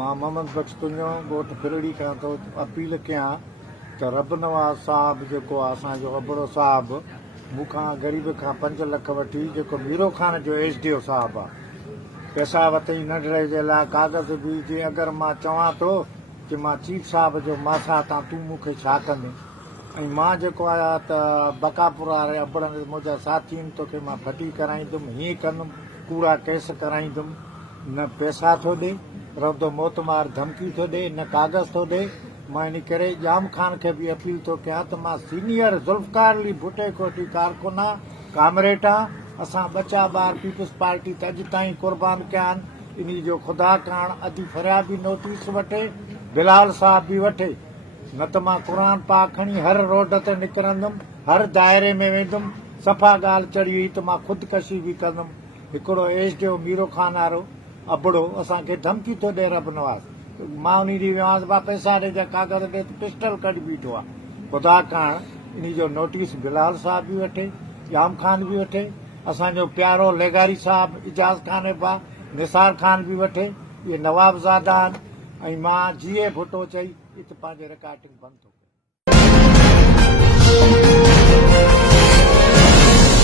मां मोहम्मद बख्श तुंजो ॻोठ फिरड़ी खां थो अपील कयां त रब नवाज़ साहब जेको आहे असांजो अबड़ो साहब मूंखां ग़रीब खां 5 लख वठी जेको मीरो खान जो एसडीओ साहब आहे पैसा वरितई नंढड़े जे लाइ कागज़ बि जीअं अगरि मां चवां थो कि मां चीफ साहब जो मासा तां तूं मूंखे छा कंदे ऐं मां जेको आहियां त बकापुर वारे अबड़नि मुंहिंजा साथी आहिनि तोखे मां फटी कराईंदुमि हीअं कंदुमि कूड़ा केस कराईंदुमि न पैसा थो ॾे रवंदो मोतमार धमकी थो ॾे न कागज़ थो ॾे मां इन करे जाम खान खे बि अपील थो कयां त मां सीनियर ज़ुल्फ़कार अली भुटे कोठी कारकुना कामरेड आहियां असां ॿचा ॿार पीपल्स पार्टी त अॼु ताईं क़ुर्बान कया आहिनि इन जो ख़ुदा करण अॼु फरियादी नोटिस वठे बिलाल साहब बि वठे न त मां क़ुर पाक खणी हर रोड ते निकिरंदुमि हर दायरे में वेंदुमि सफ़ा ॻाल्हि चढ़ी हुई त मां ख़ुदकशी बि कंदुमि हिकिड़ो एसडीओ मीरो खान वारो अबड़ो असांखे धमकी थो ॾे रब नवाज़ मां उन ॾींहुं वियोसि बा पैसा ॾे जा कागज़ ॾे त पिस्टल कढी बीठो आहे ख़ुदा करण इन जो नोटिस बिलाल साहब बि वठे जाम खान बि वठे असांजो प्यारो लेगारी साहब इजाज़ खान बा निसार खान बि वठे इहे नवाबज़ादा आहिनि ऐं मां जीए भुटो चई इत पंहिंजे रिकॉर्डिंग बंदि थो कयां।